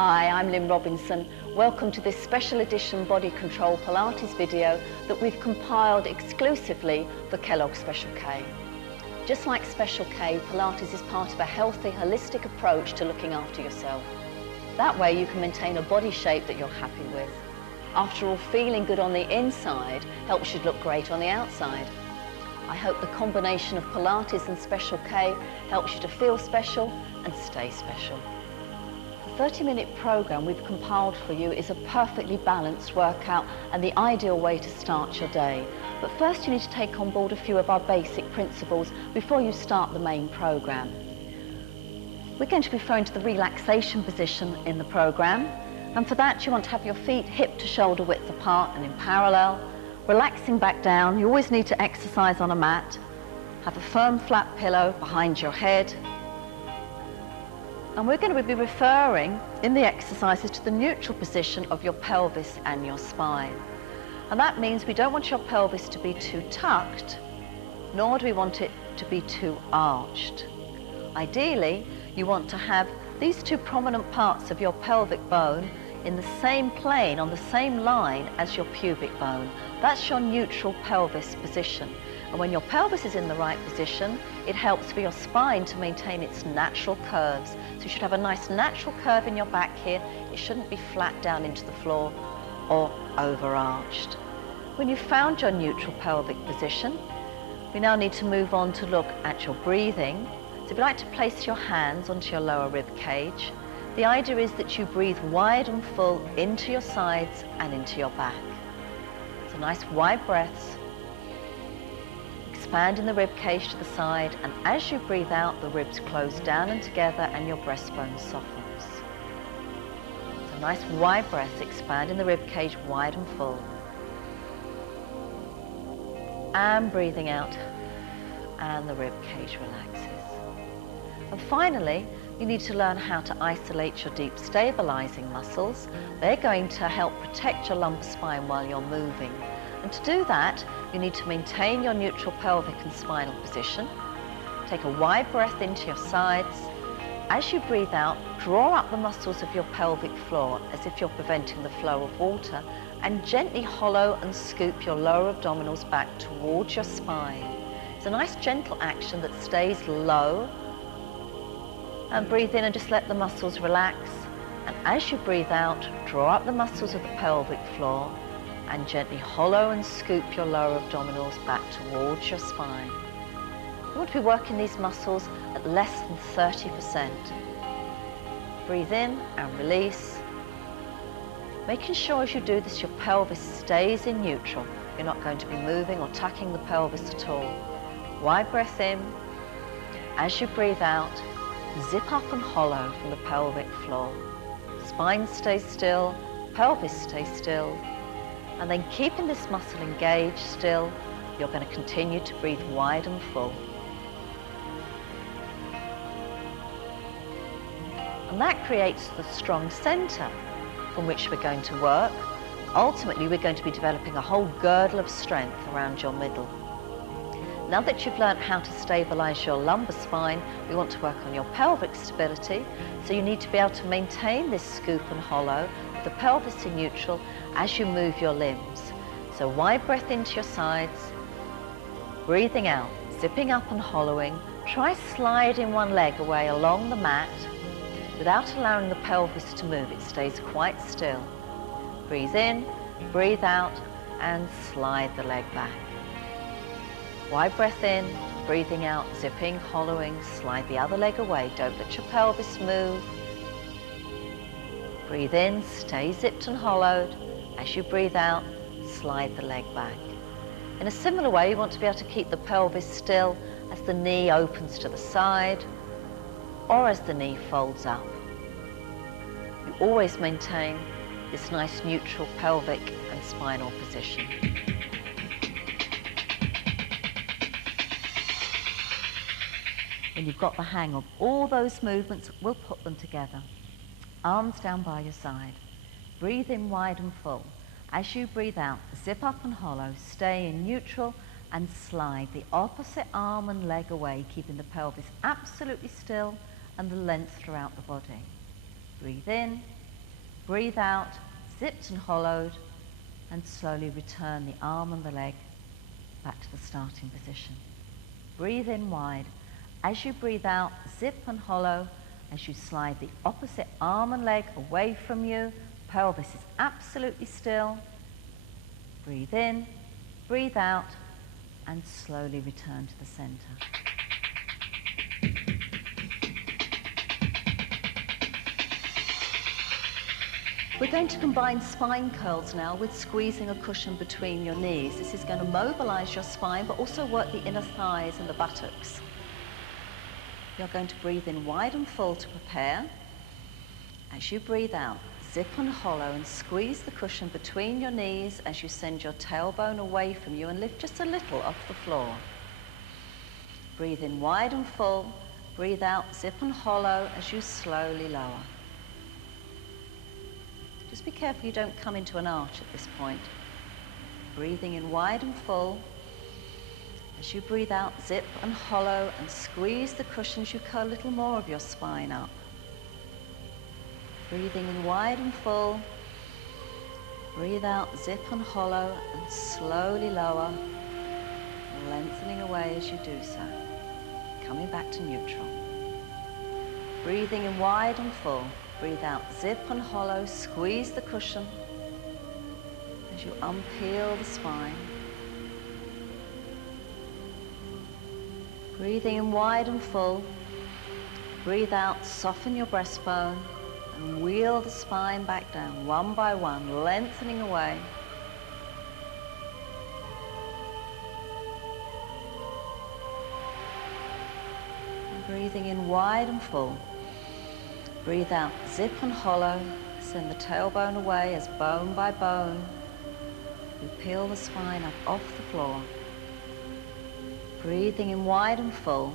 Hi, I'm Lynne Robinson. Welcome to this special edition Body Control Pilates video that we've compiled exclusively for Kellogg's Special K. Just like Special K, Pilates is part of a healthy, holistic approach to looking after yourself. That way you can maintain a body shape that you're happy with. After all, feeling good on the inside helps you look great on the outside. I hope the combination of Pilates and Special K helps you to feel special and stay special. The 30-minute program we've compiled for you is a perfectly balanced workout and the ideal way to start your day. But first you need to take on board a few of our basic principles before you start the main program. We're going to be referring to the relaxation position in the program, and for that you want to have your feet hip to shoulder width apart and in parallel, relaxing back down. You always need to exercise on a mat. Have a firm flat pillow behind your head. And we're going to be referring in the exercises to the neutral position of your pelvis and your spine. And that means we don't want your pelvis to be too tucked, nor do we want it to be too arched. Ideally, you want to have these two prominent parts of your pelvic bone in the same plane, on the same line as your pubic bone. That's your neutral pelvis position. And when your pelvis is in the right position, it helps for your spine to maintain its natural curves. So you should have a nice natural curve in your back here. It shouldn't be flat down into the floor or overarched. When you've found your neutral pelvic position, we now need to move on to look at your breathing. So if you'd like to place your hands onto your lower rib cage, the idea is that you breathe wide and full into your sides and into your back. So nice wide breaths. Expand in the rib cage to the side, and as you breathe out, the ribs close down and together and your breastbone softens. So nice wide breaths, expand in the rib cage wide and full. And breathing out, and the rib cage relaxes. And finally, you need to learn how to isolate your deep stabilizing muscles. They're going to help protect your lumbar spine while you're moving. And to do that, you need to maintain your neutral pelvic and spinal position. Take a wide breath into your sides. As you breathe out, draw up the muscles of your pelvic floor as if you're preventing the flow of water, and gently hollow and scoop your lower abdominals back towards your spine. It's a nice gentle action that stays low. And breathe in and just let the muscles relax. And as you breathe out, draw up the muscles of the pelvic floor and gently hollow and scoop your lower abdominals back towards your spine. You want to be working these muscles at less than 30%. Breathe in and release. Making sure as you do this, your pelvis stays in neutral. You're not going to be moving or tucking the pelvis at all. Wide breath in. As you breathe out, zip up and hollow from the pelvic floor. Spine stays still, pelvis stays still, and then keeping this muscle engaged still, you're going to continue to breathe wide and full. And that creates the strong center from which we're going to work. Ultimately, we're going to be developing a whole girdle of strength around your middle. Now that you've learned how to stabilize your lumbar spine, we want to work on your pelvic stability. So you need to be able to maintain this scoop and hollow with the pelvis in neutral as you move your limbs. So wide breath into your sides, breathing out, zipping up and hollowing. Try sliding one leg away along the mat without allowing the pelvis to move. It stays quite still. Breathe in, breathe out, and slide the leg back. Wide breath in, breathing out, zipping, hollowing, slide the other leg away. Don't let your pelvis move. Breathe in, stay zipped and hollowed. As you breathe out, slide the leg back. In a similar way, you want to be able to keep the pelvis still as the knee opens to the side or as the knee folds up. You always maintain this nice neutral pelvic and spinal position. When you've got the hang of all those movements, we'll put them together. Arms down by your side. Breathe in wide and full. As you breathe out, zip up and hollow, stay in neutral and slide the opposite arm and leg away, keeping the pelvis absolutely still and the length throughout the body. Breathe in, Breathe out, zipped and hollowed, and slowly return the arm and the leg back to the starting position. Breathe in wide. As you breathe out, zip and hollow. As you slide the opposite arm and leg away from you, pelvis is absolutely still. Breathe in, breathe out, and slowly return to the center. We're going to combine spine curls now with squeezing a cushion between your knees. This is going to mobilize your spine, but also work the inner thighs and the buttocks. You're going to breathe in wide and full to prepare. As you breathe out, zip and hollow and squeeze the cushion between your knees as you send your tailbone away from you and lift just a little off the floor. Breathe in wide and full. Breathe out, zip and hollow as you slowly lower. Just be careful you don't come into an arch at this point. Breathing in wide and full. As you breathe out, zip and hollow and squeeze the cushions. You curl a little more of your spine up. Breathing in wide and full. Breathe out, zip and hollow and slowly lower, lengthening away as you do so. Coming back to neutral. Breathing in wide and full. Breathe out, zip and hollow, squeeze the cushion as you unpeel the spine. Breathing in wide and full. Breathe out, soften your breastbone and wheel the spine back down one by one, lengthening away. And breathing in wide and full. Breathe out, zip and hollow, send the tailbone away as bone by bone you peel the spine up off the floor. Breathing in wide and full,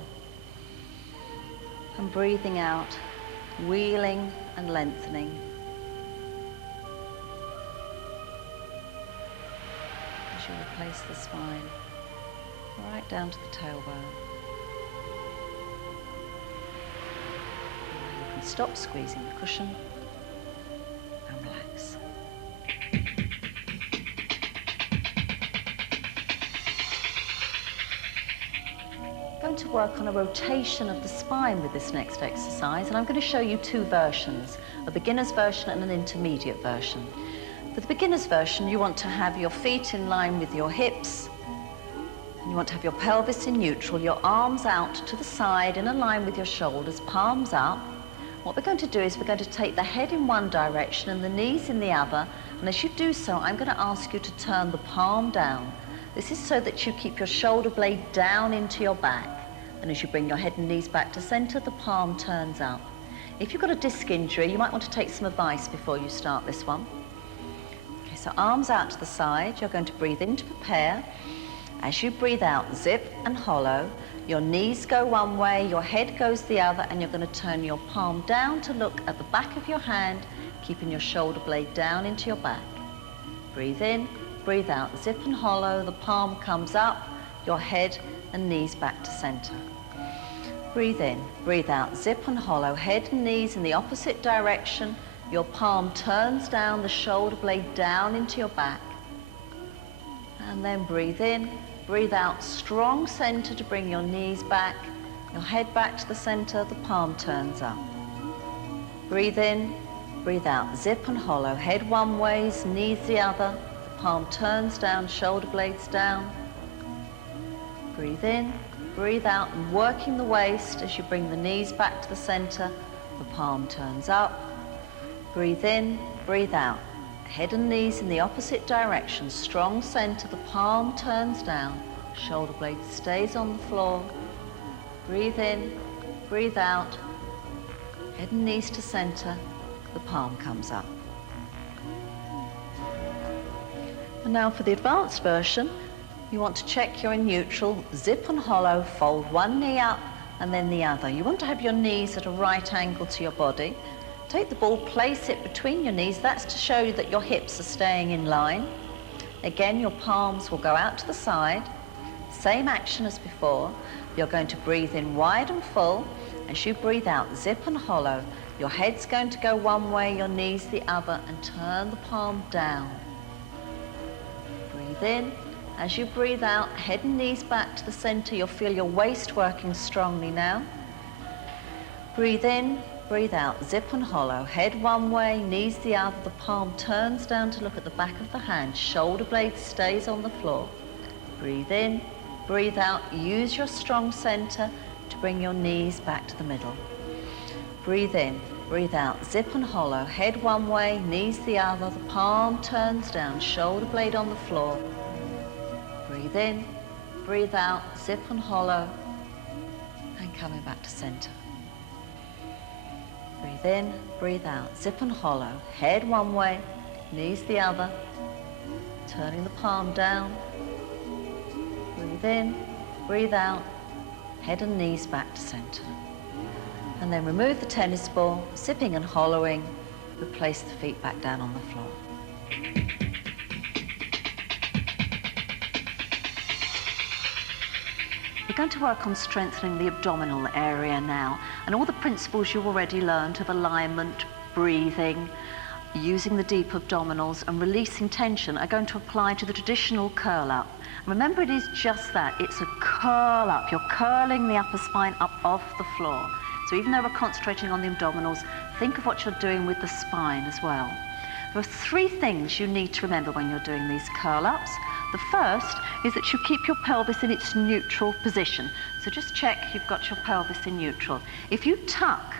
and breathing out, wheeling and lengthening. As you replace the spine right down to the tailbone. Stop squeezing the cushion and relax. I'm going to work on a rotation of the spine with this next exercise, and I'm going to show you two versions, a beginner's version and an intermediate version. For the beginner's version, you want to have your feet in line with your hips, and you want to have your pelvis in neutral, your arms out to the side in a line with your shoulders, palms up. What we're going to do is we're going to take the head in one direction and the knees in the other, and as you do so, I'm going to ask you to turn the palm down. This is so that you keep your shoulder blade down into your back, and as you bring your head and knees back to center, the palm turns up. If you've got a disc injury, you might want to take some advice before you start this one. Okay, so arms out to the side, you're going to breathe in to prepare. As you breathe out, zip and hollow. Your knees go one way, your head goes the other, and you're going to turn your palm down to look at the back of your hand, keeping your shoulder blade down into your back. Breathe in, breathe out, zip and hollow, the palm comes up, your head and knees back to center. Breathe in, breathe out, zip and hollow, head and knees in the opposite direction, your palm turns down, the shoulder blade down into your back. And then breathe in, breathe out, strong center to bring your knees back, your head back to the center, the palm turns up. Breathe in, breathe out, zip and hollow, head one way, knees the other, the palm turns down, shoulder blades down. Breathe in, breathe out, and working the waist as you bring the knees back to the center, the palm turns up. Breathe in, breathe out. Head and knees in the opposite direction, strong center, the palm turns down, shoulder blade stays on the floor. Breathe in, breathe out, head and knees to center, the palm comes up. And now for the advanced version, you want to check you're in neutral, zip and hollow, fold one knee up and then the other. You want to have your knees at a right angle to your body. Take the ball, place it between your knees. That's to show you that your hips are staying in line. Again, your palms will go out to the side. Same action as before. You're going to breathe in wide and full. As you breathe out, zip and hollow. Your head's going to go one way, your knees the other, and turn the palm down. Breathe in. As you breathe out, head and knees back to the center. You'll feel your waist working strongly now. Breathe in, breathe out, zip and hollow. Head one way, knees the other. The palm turns down to look at the back of the hand. Shoulder blade stays on the floor. Breathe in, breathe out. Use your strong center to bring your knees back to the middle. Breathe in, breathe out, zip and hollow. Head one way, knees the other. The palm turns down, shoulder blade on the floor. Breathe in, breathe out, zip and hollow, and coming back to center. Breathe in, breathe out, zip and hollow. Head one way, knees the other. Turning the palm down. Breathe in, breathe out, head and knees back to center. And then remove the tennis ball, zipping and hollowing. Replace the feet back down on the floor. We're going to work on strengthening the abdominal area now, and all the principles you've already learned of alignment, breathing, using the deep abdominals and releasing tension are going to apply to the traditional curl up. Remember, it is just that, it's a curl up. You're curling the upper spine up off the floor. So even though we're concentrating on the abdominals, think of what you're doing with the spine as well. There are three things you need to remember when you're doing these curl ups. The first is that you keep your pelvis in its neutral position. So just check you've got your pelvis in neutral. If you tuck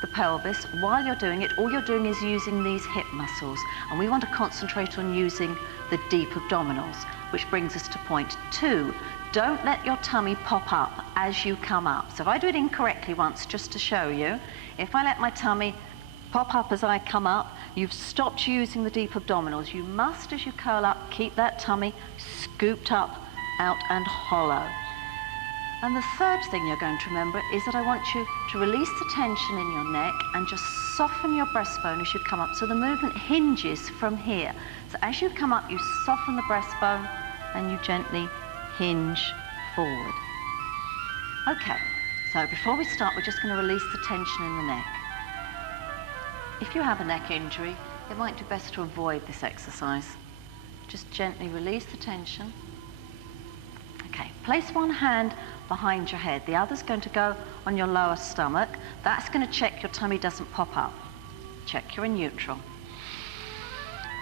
the pelvis while you're doing it, all you're doing is using these hip muscles, and we want to concentrate on using the deep abdominals, which brings us to point 2. Don't let your tummy pop up as you come up. So if I do it incorrectly once, just to show you, if I let my tummy pop up as I come up, you've stopped using the deep abdominals. You must, as you curl up, keep that tummy scooped up, out and hollow. And the third thing you're going to remember is that I want you to release the tension in your neck and just soften your breastbone as you come up. So the movement hinges from here. So as you come up, you soften the breastbone and you gently hinge forward. Okay, so before we start, we're just going to release the tension in the neck. If you have a neck injury, it might be best to avoid this exercise. Just gently release the tension. Okay, place one hand behind your head. The other's going to go on your lower stomach. That's going to check your tummy doesn't pop up. Check you're in neutral.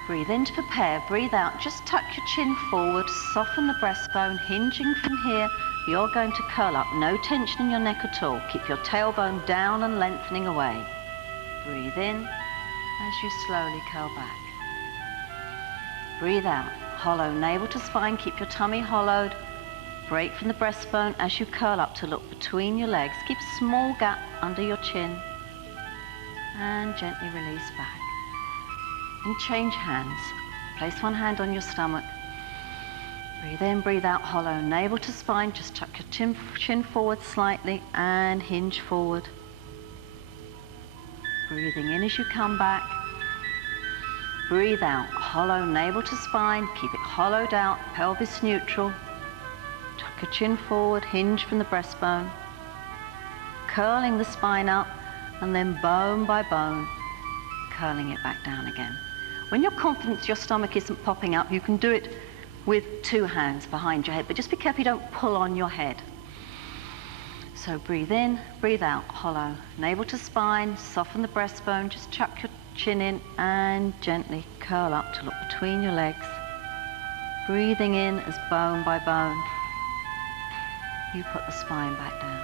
Breathe in to prepare, breathe out. Just tuck your chin forward, soften the breastbone, hinging from here. You're going to curl up, no tension in your neck at all. Keep your tailbone down and lengthening away. Breathe in as you slowly curl back. Breathe out, hollow navel to spine, keep your tummy hollowed. Break from the breastbone as you curl up to look between your legs. Keep a small gap under your chin and gently release back. And change hands. Place one hand on your stomach. Breathe in, breathe out, hollow navel to spine. Just tuck your chin forward slightly and hinge forward. Breathing in as you come back. Breathe out, hollow navel to spine. Keep it hollowed out, pelvis neutral. Tuck your chin forward, hinge from the breastbone. Curling the spine up and then bone by bone, curling it back down again. When you're confident your stomach isn't popping up, you can do it with two hands behind your head, but just be careful you don't pull on your head. So breathe in, breathe out, hollow navel to spine, soften the breastbone, just chuck your chin in and gently curl up to look between your legs. Breathing in as bone by bone, you put the spine back down.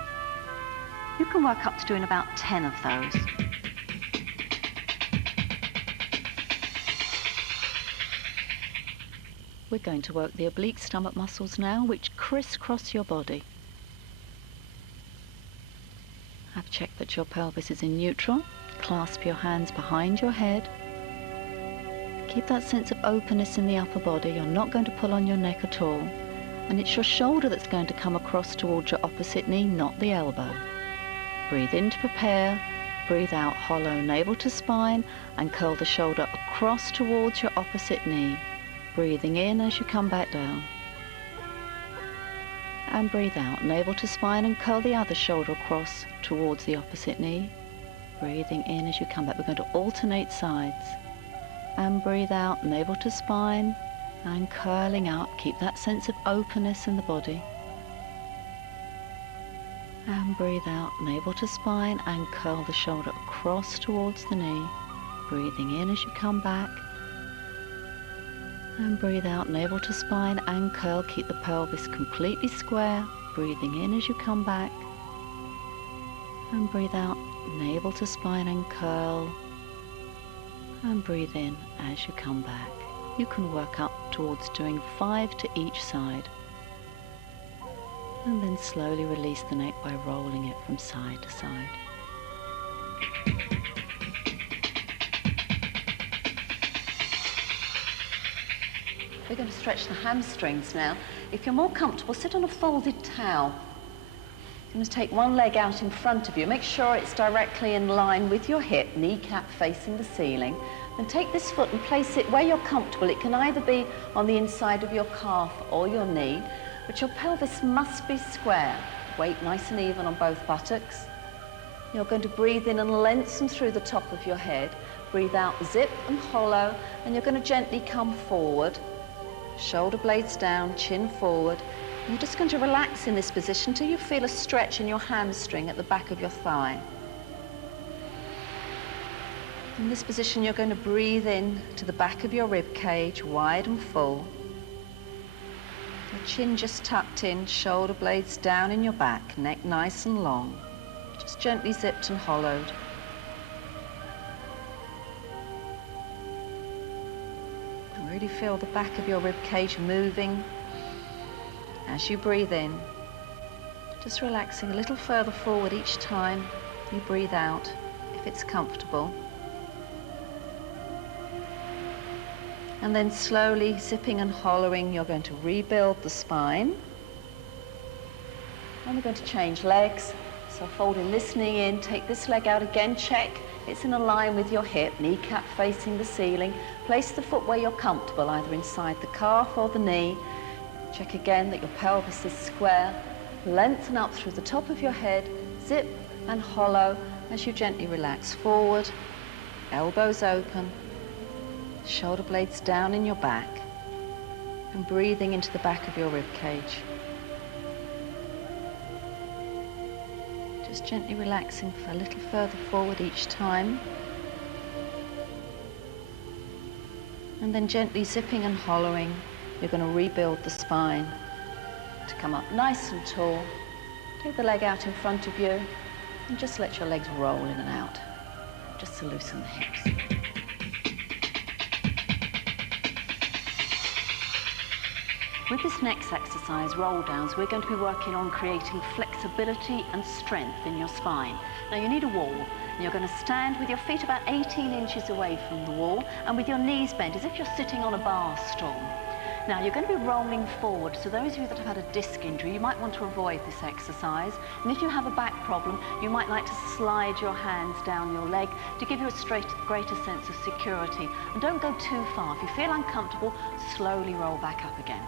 You can work up to doing about 10 of those. We're going to work the oblique stomach muscles now, which crisscross your body. Have checked that your pelvis is in neutral. Clasp your hands behind your head. Keep that sense of openness in the upper body. You're not going to pull on your neck at all. And it's your shoulder that's going to come across towards your opposite knee, not the elbow. Breathe in to prepare. Breathe out, hollow navel to spine, and curl the shoulder across towards your opposite knee. Breathing in as you come back down. And breathe out, navel to spine, and curl the other shoulder across towards the opposite knee. Breathing in as you come back. We're going to alternate sides. And breathe out, navel to spine, and curling up. Keep that sense of openness in the body. And breathe out, navel to spine, and curl the shoulder across towards the knee. Breathing in as you come back. And breathe out, navel to spine, and curl. Keep the pelvis completely square. Breathing in as you come back. And breathe out, navel to spine, and curl. And breathe in as you come back. You can work up towards doing 5 to each side. And then slowly release the neck by rolling it from side to side. We're going to stretch the hamstrings now. If you're more comfortable, sit on a folded towel. You're going to take one leg out in front of you. Make sure it's directly in line with your hip, kneecap facing the ceiling. And take this foot and place it where you're comfortable. It can either be on the inside of your calf or your knee, but your pelvis must be square. Weight nice and even on both buttocks. You're going to breathe in and lengthen through the top of your head. Breathe out, zip and hollow, and you're going to gently come forward. Shoulder blades down, chin forward. And you're just going to relax in this position till you feel a stretch in your hamstring at the back of your thigh. In this position, you're going to breathe in to the back of your rib cage, wide and full. Your chin just tucked in, shoulder blades down in your back, neck nice and long. Just gently zipped and hollowed. And really feel the back of your rib cage moving as you breathe in. Just relaxing a little further forward each time you breathe out, if it's comfortable. And then slowly zipping and hollowing, you're going to rebuild the spine. And we're going to change legs. So folding this knee in, take this leg out again, check it's in a line with your hip, kneecap facing the ceiling. Place the foot where you're comfortable, either inside the calf or the knee. Check again that your pelvis is square. Lengthen up through the top of your head, zip and hollow as you gently relax forward, elbows open. Shoulder blades down in your back, and breathing into the back of your rib cage. Just gently relaxing for a little further forward each time. And then gently zipping and hollowing, you're going to rebuild the spine to come up nice and tall. Take the leg out in front of you and just let your legs roll in and out, just to loosen the hips. With this next exercise, roll downs, we're going to be working on creating flexibility and strength in your spine. Now you need a wall, and you're going to stand with your feet about 18 inches away from the wall and with your knees bent as if you're sitting on a bar stool. Now you're going to be rolling forward, so those of you that have had a disc injury, you might want to avoid this exercise. And if you have a back problem, you might like to slide your hands down your leg to give you a greater sense of security. And don't go too far. If you feel uncomfortable, slowly roll back up again.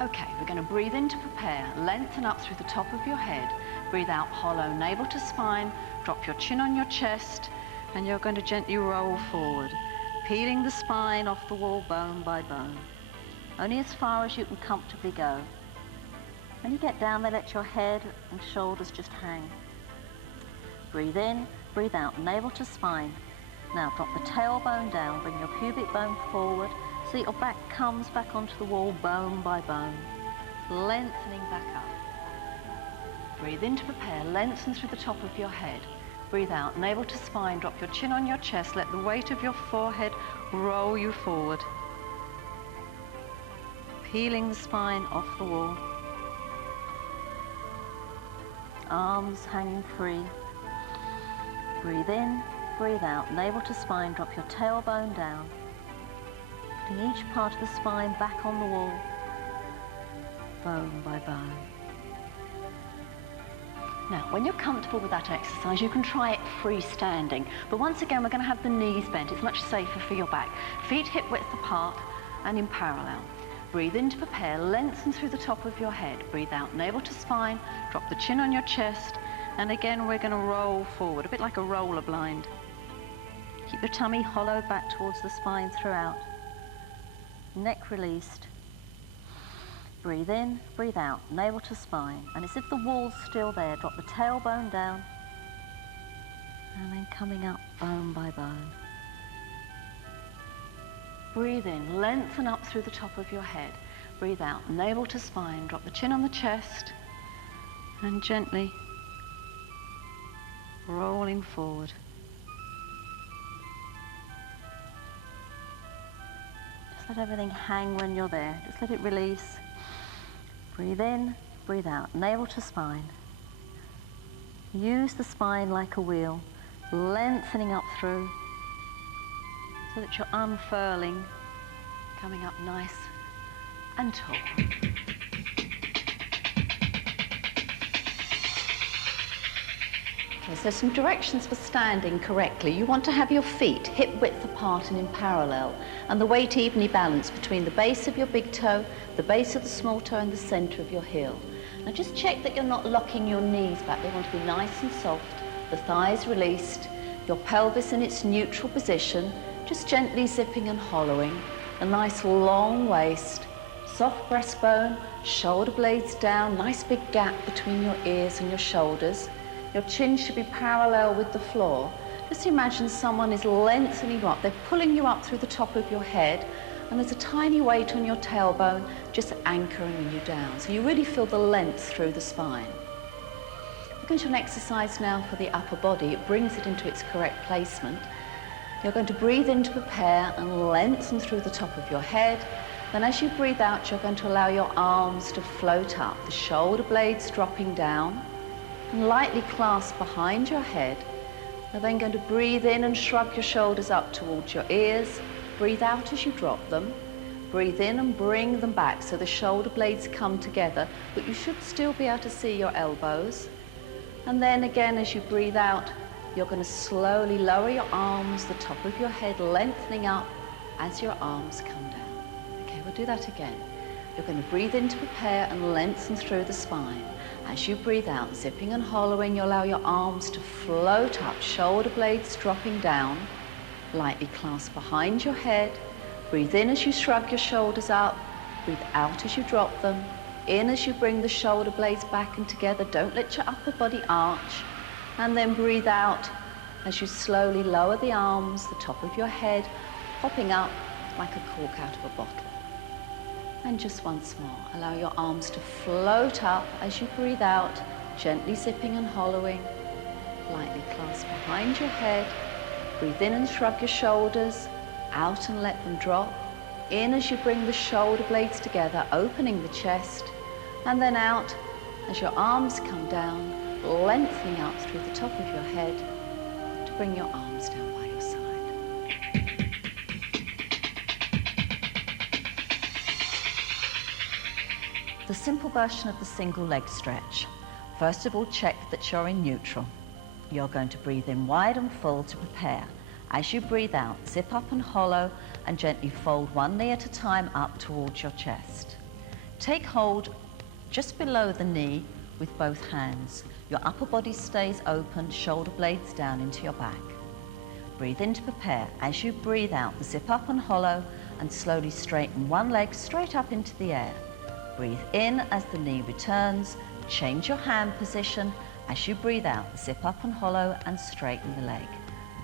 Okay, we're going to breathe in to prepare, lengthen up through the top of your head, breathe out hollow, navel to spine, drop your chin on your chest, and you're going to gently roll forward, peeling the spine off the wall bone by bone, only as far as you can comfortably go. When you get down there, let your head and shoulders just hang. Breathe in, breathe out, navel to spine. Now drop the tailbone down, bring your pubic bone forward, so that your back comes back onto the wall bone by bone, lengthening back up. Breathe in to prepare, lengthen through the top of your head. Breathe out, navel to spine, drop your chin on your chest, let the weight of your forehead roll you forward. Peeling the spine off the wall. Arms hanging free. Breathe in, breathe out, navel to spine, drop your tailbone down. Putting each part of the spine back on the wall, bone by bone. Now, when you're comfortable with that exercise, you can try it freestanding. But once again, we're going to have the knees bent. It's much safer for your back. Feet hip width apart and in parallel. Breathe in to prepare, lengthen through the top of your head. Breathe out, navel to spine, drop the chin on your chest, And again, we're going to roll forward, a bit like a roller blind. Keep your tummy hollowed back towards the spine throughout. Neck released. Breathe in, breathe out, navel to spine. And as if the wall's still there, drop the tailbone down. And then coming up bone by bone. Breathe in, lengthen up through the top of your head. Breathe out, navel to spine, drop the chin on the chest. And gently rolling forward. Just let everything hang when you're there. Just let it release. Breathe in, breathe out, navel to spine. Use the spine like a wheel, lengthening up through so that you're unfurling, coming up nice and tall. So some directions for standing correctly. You want to have your feet hip width apart and in parallel, and the weight evenly balanced between the base of your big toe, the base of the small toe, and the center of your heel. Now just check that you're not locking your knees back. They want to be nice and soft, the thighs released, your pelvis in its neutral position, just gently zipping and hollowing, a nice long waist, soft breastbone, shoulder blades down, nice big gap between your ears and your shoulders. Your chin should be parallel with the floor. Just imagine someone is lengthening you up. They're pulling you up through the top of your head, and there's a tiny weight on your tailbone just anchoring you down. So you really feel the length through the spine. We're going to an exercise now for the upper body. It brings it into its correct placement. You're going to breathe in to prepare and lengthen through the top of your head. Then as you breathe out, you're going to allow your arms to float up, the shoulder blades dropping down, and lightly clasp behind your head. You're then going to breathe in and shrug your shoulders up towards your ears. Breathe out as you drop them. Breathe in and bring them back so the shoulder blades come together, but you should still be able to see your elbows. And then again, as you breathe out, you're going to slowly lower your arms, the top of your head lengthening up as your arms come down. Okay, we'll do that again. You're going to breathe in to prepare and lengthen through the spine. As you breathe out, zipping and hollowing, you allow your arms to float up, shoulder blades dropping down, lightly clasp behind your head. Breathe in as you shrug your shoulders up, breathe out as you drop them, in as you bring the shoulder blades back and together. Don't let your upper body arch. And then breathe out as you slowly lower the arms, the top of your head, popping up like a cork out of a bottle. And just once more, allow your arms to float up as you breathe out, gently zipping and hollowing, lightly clasp behind your head. Breathe in and shrug your shoulders, out and let them drop. In as you bring the shoulder blades together, opening the chest, and then out as your arms come down, lengthening up through the top of your head to bring your arms down by your side. The simple version of the single leg stretch. First of all, check that you're in neutral. You're going to breathe in wide and full to prepare. As you breathe out, zip up and hollow and gently fold one knee at a time up towards your chest. Take hold just below the knee with both hands. Your upper body stays open, shoulder blades down into your back. Breathe in to prepare. As you breathe out, zip up and hollow and slowly straighten one leg straight up into the air. Breathe in as the knee returns, change your hand position. As you breathe out, zip up and hollow and straighten the leg.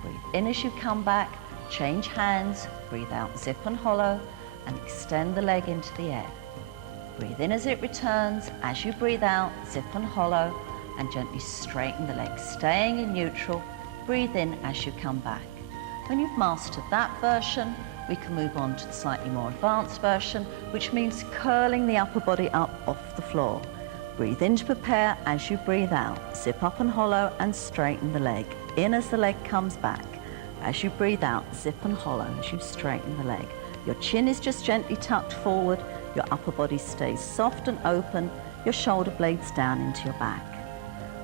Breathe in as you come back, change hands, breathe out, zip and hollow, and extend the leg into the air. Breathe in as it returns. As you breathe out, zip and hollow, and gently straighten the leg, staying in neutral. Breathe in as you come back. When you've mastered that version, we can move on to the slightly more advanced version, which means curling the upper body up off the floor. Breathe in to prepare. As you breathe out, zip up and hollow and straighten the leg. In as the leg comes back. As you breathe out, zip and hollow as you straighten the leg. Your chin is just gently tucked forward. Your upper body stays soft and open. Your shoulder blades down into your back.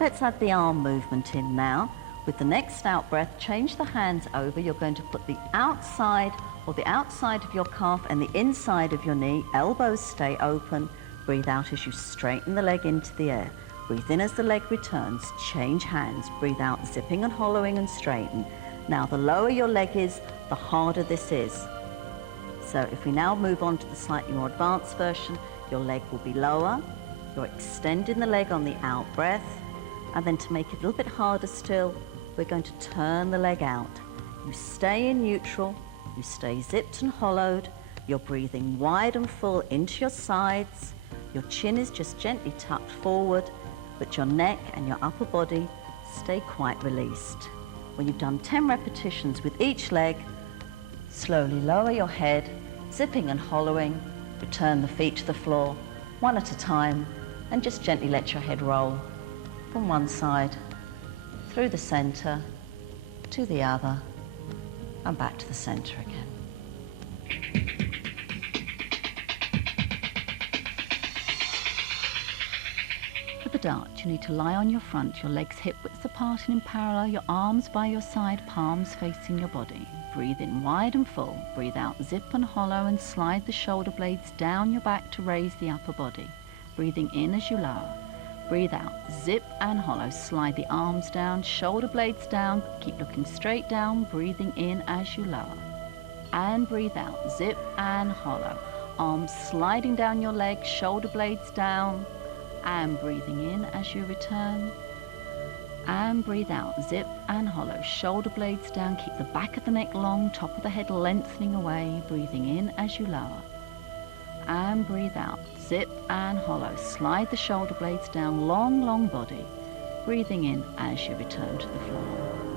Let's add the arm movement in now. With the next out breath, change the hands over. You're going to put the outside of your calf and the inside of your knee. Elbows stay open. Breathe out as you straighten the leg into the air. Breathe in as the leg returns, change hands, breathe out, zipping and hollowing and straighten. Now the lower your leg is, the harder this is. So if we now move on to the slightly more advanced version, your leg will be lower, you're extending the leg on the out breath, and then to make it a little bit harder still, we're going to turn the leg out. You stay in neutral, you stay zipped and hollowed, you're breathing wide and full into your sides, your chin is just gently tucked forward, but your neck and your upper body stay quite released. When you've done 10 repetitions with each leg, slowly lower your head, zipping and hollowing, return the feet to the floor, one at a time, and just gently let your head roll from one side, through the center, to the other, and back to the center again. For the dart, you need to lie on your front, your legs hip widths apart and in parallel, your arms by your side, palms facing your body. Breathe in wide and full, breathe out, zip and hollow, and slide the shoulder blades down your back to raise the upper body. Breathing in as you lower. Breathe out, zip and hollow, slide the arms down, shoulder blades down, keep looking straight down, breathing in as you lower. And breathe out, zip and hollow, arms sliding down your legs, shoulder blades down, and breathing in as you return. And breathe out, zip and hollow, shoulder blades down, keep the back of the neck long, top of the head lengthening away, breathing in as you lower. And breathe out, zip and hollow, slide the shoulder blades down, long, long body, breathing in as you return to the floor.